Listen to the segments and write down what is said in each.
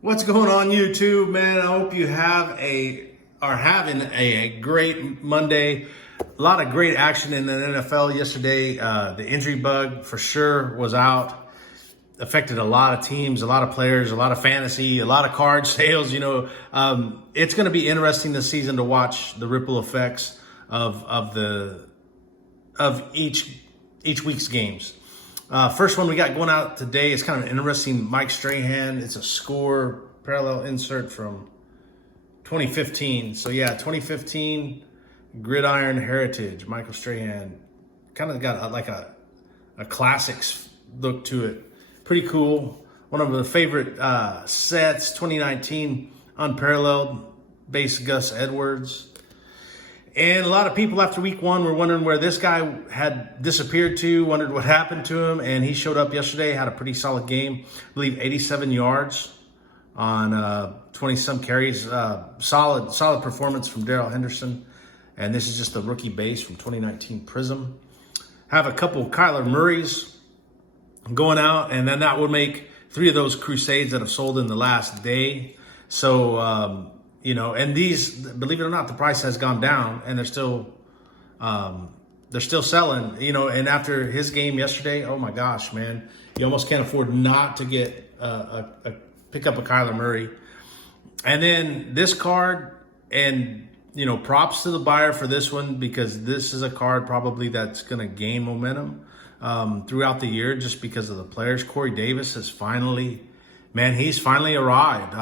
What's going on YouTube, man? I hope you are having a great Monday. A lot of great action in the NFL yesterday. The injury bug for sure was out. Affected a lot of teams, a lot of players, a lot of fantasy, a lot of card sales. It's going to be interesting this season to watch the ripple effects of each week's games. First one we got going out today is kind of an interesting Mike Strahan. It's a score parallel insert from 2015. So yeah, 2015 Gridiron Heritage. Michael Strahan kind of got like a classics look to it. Pretty cool. One of the favorite sets. 2019 Unparalleled base Gus Edwards. And a lot of people after week one were wondering where this guy had disappeared to, wondered what happened to him, and he showed up yesterday, had a pretty solid game. I believe 87 yards on 20-some carries. Solid performance from Darrell Henderson. And this is just the rookie base from 2019 Prism. Have a couple Kyler Murrays going out, and then that would make 3 of those Crusades that have sold in the last day. So, and these, believe it or not, the price has gone down, and they're still selling. And after his game yesterday, oh my gosh, man, you almost can't afford not to get pick up a Kyler Murray. And then this card, and props to the buyer for this one, because this is a card probably that's going to gain momentum throughout the year just because of the players. Corey Davis has finally arrived.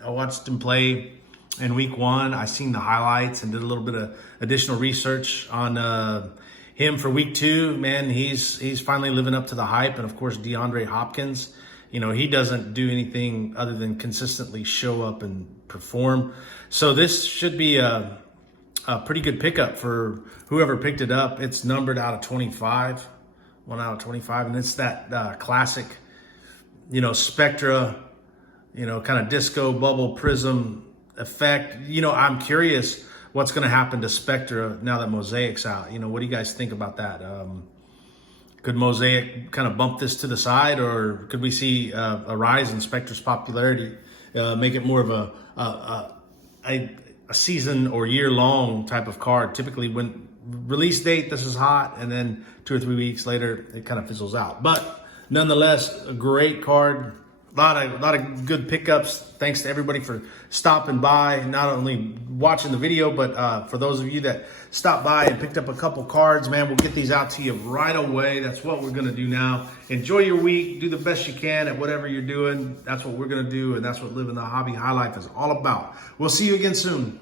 I watched him play in week one. I seen the highlights and did a little bit of additional research on him for week two. Man, he's finally living up to the hype. And of course, DeAndre Hopkins, he doesn't do anything other than consistently show up and perform. So this should be a pretty good pickup for whoever picked it up. It's numbered out of 25, 1 out of 25. And it's that classic, Spectra, kind of disco bubble prism effect. I'm curious what's going to happen to Spectra now that Mosaic's out. What do you guys think about that? Could Mosaic kind of bump this to the side, or could we see a rise in Spectra's popularity, make it more of a season or year-long type of card? Typically, when release date, this is hot, and then 2 or 3 weeks later, it kind of fizzles out. But nonetheless, a great card. A lot of good pickups. Thanks to everybody for stopping by, not only watching the video, but for those of you that stopped by and picked up a couple cards, man, we'll get these out to you right away. That's what we're going to do now. Enjoy your week. Do the best you can at whatever you're doing. That's what we're going to do, and that's what living the hobby high life is all about. We'll see you again soon.